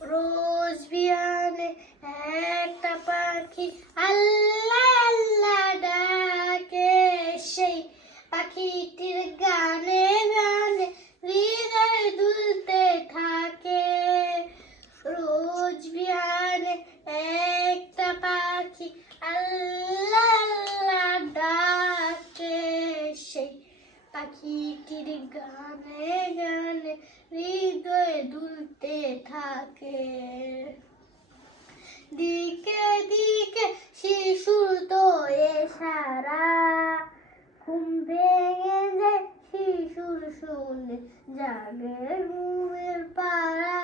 রোজ বিয়ানে একটা পাখি আল্লাহ আল্লাহ ডাকে, সেই পাখিটির গানে গানে হৃদয় দুলতে থাকে। রোজ বিয়ানে একটা পাখি আল্লাহ আল্লাহ ডাকে, সেই পাখিটির গানে গানে হৃদয় দুলতে থাকে। দিকে দিকে শিশুর তোয়ে সারা, ঘুম ভেঙে যায় শিশুর শুনে জাগে ঘুমের পাড়া।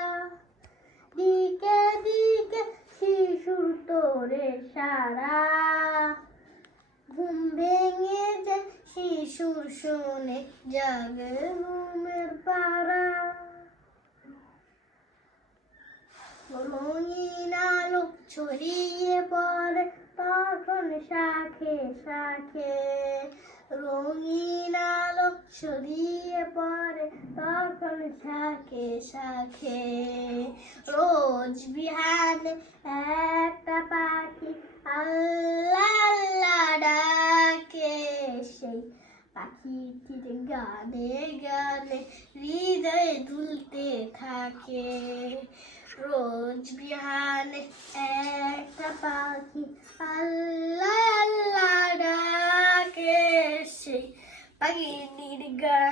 দিকে দিকে শিশুর তোরে সারা, ঘুম ভেঙে যায় শিশুর শুনে জাগে ঘুমের পাড়া। রঙিন আলো ছড়িয়ে পড়ে তখন শাখে শাখে, রঙিন আলো ছড়িয়ে পড়ে তখন শাখে শাখে। রোজ বিহানে একটা পাখি আল্লাহ আল্লাহ ডাকে, সেই পাখিটির গানে গানে হৃদয় দুলতে থাকে। রোজ বিহানে একটা পাখি আল্লাহ আল্লাহ ডাকে, সেই পাখিটির গানে